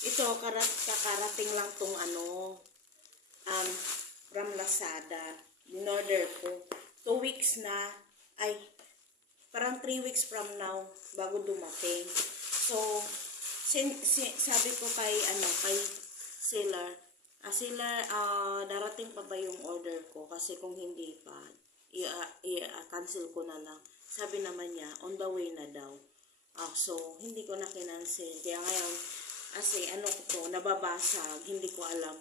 Ito, kakarating lang tong from Lazada. In-order ko. 2 weeks na, ay, parang 3 weeks from now, bago dumating. So, sabi ko kay seller, darating pa ba yung order ko? Kasi kung hindi pa, i-cancel ko na lang. Sabi naman niya, on the way na daw. So, hindi ko na kinancel. Kaya ngayon, kasi ko to, nababasag, hindi ko alam.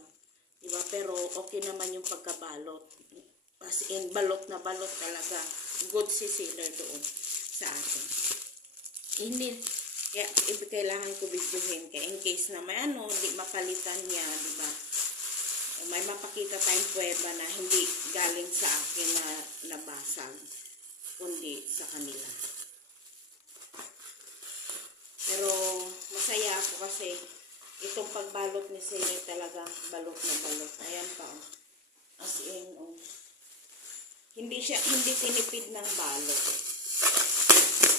Diba? Pero okay naman yung pagkabalot. As in, balot na balot talaga. Good si seller doon sa atin. Hindi, kaya kailangan ko bigyan kaya in case na may hindi mapalitan niya, diba? May mapakita tayong pweba na hindi galing sa akin na nabasag, kundi sa kanila. Pero masaya ako kasi itong pagbalot ni seller talaga balot na balot. Ayan pa, oh. As in, oh. Hindi tinipid ng balot.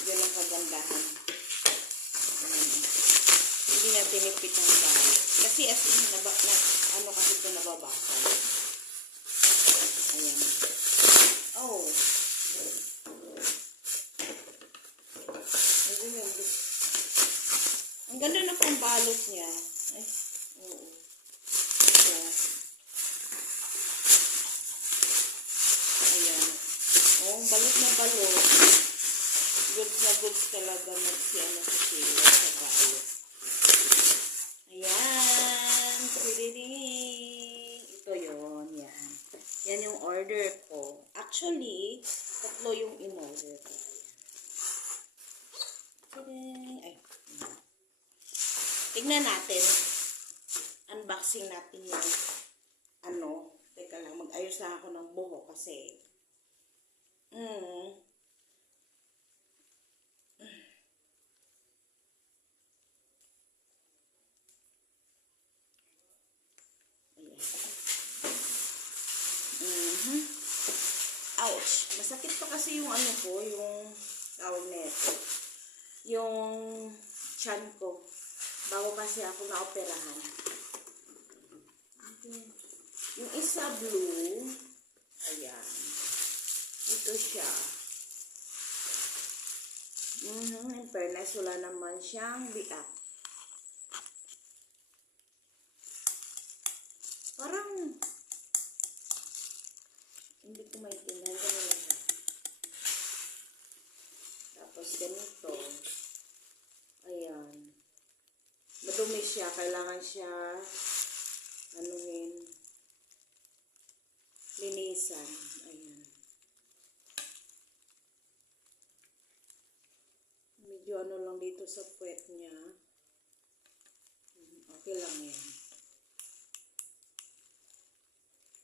Yan ang kagandahan. Hindi na tinipid ng balot. Kasi as in, kasi ito nababasag. Ayan. Oh. Ang ganda na pang balot niya. Ay, oo. Ito. Ayan. Oh, balot na balot. Goods na goods talaga sa sila sa balot. Ayan. Ito yun. Yan. Yan yung order ko. Actually, 3 yung in-order ko. Ay. Tignan natin. Unboxing natin yung teka lang, mag-ayos lang ako ng buhok kasi ouch. Masakit pa kasi yung yung tawag nito. Yung chan ko. Bago kasi ako na-operahan. Yung isa blue. Ayan. Ito siya. In fairness, wala naman siyang biak. Parang hindi ko maintindihan. Ganun siya. Tapos ganito. Ayan. Madumi siya. Kailangan siya linisan. Ayan. Medyo lang dito sa puwet niya. Okay lang yan.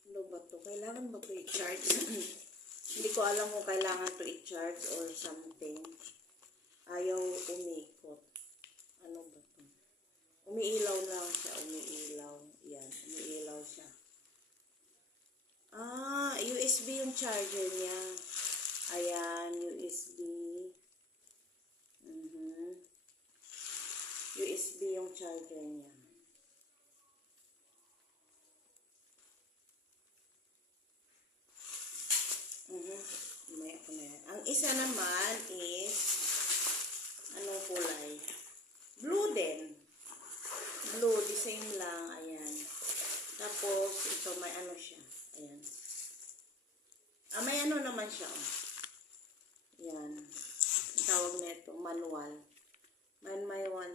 Ano ba to? Kailangan ba to i-charge? Hindi ko alam kung kailangan to i-charge or something. Ayaw umikot. Ano ba to? Umiilaw lang siya. Umiilaw. Yan. Umiilaw siya. USB yung charger niya. Ayan. USB. USB yung charger niya. Ang isa naman is anong kulay? Blue din. Blue, the same lang. Ayan. Tapos, ito may siya. Ayan. May naman siya. Ayan. Tawag nito, manual. May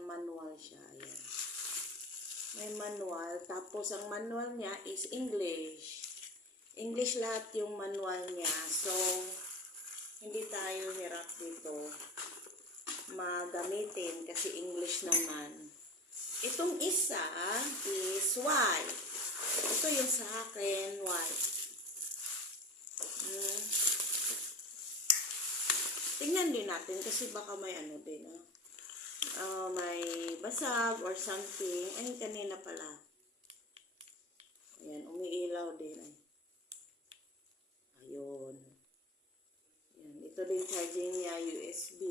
manual siya. Ayan. May manual. Tapos, ang manual niya is English. English lahat yung manual niya. So, hindi tayo hirap dito magamitin kasi English naman. Itong isa is white. Ito yung sa akin, white. Tingnan din natin kasi baka may din. May basag or something. Ay, kanina pala. Ayan, umiilaw din. Ayun. Ayan, ito din charging niya, USB.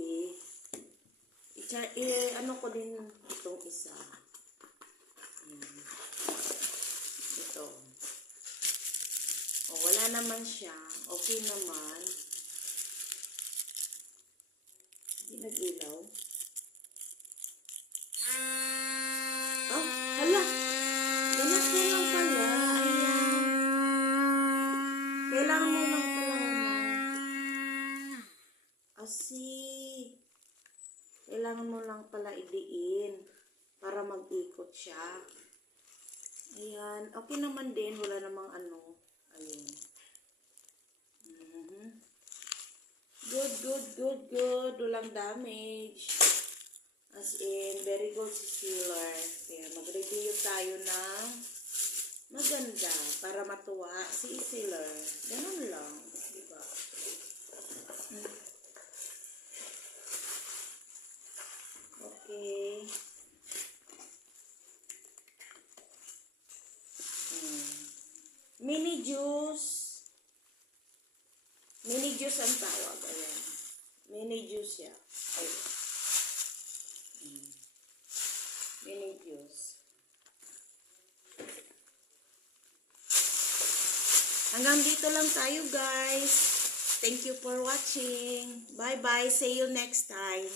Ko din itong isa. Yan. Ito. O, wala naman siya. Okay naman. Hindi nag-ilaw. Oh, hala. Ganyan lang pala. Ayan. Kailangan mo lang pala, kailangan mo lang pala idiin para mag-ikot siya. Ayan. Okay naman din. Wala namang ano. Ayan. Good, good, good, good. Walang damage. As in, very good si sealer. Kaya mag-review tayo ng maganda para matuwa si sealer. Ganun lang. Diba? Okay. Mini juice. Mini juice ang tawag. Ayan. Mini juice siya. Ayan. Mini juice. Hanggang dito lang tayo, guys. Thank you for watching. Bye-bye. See you next time.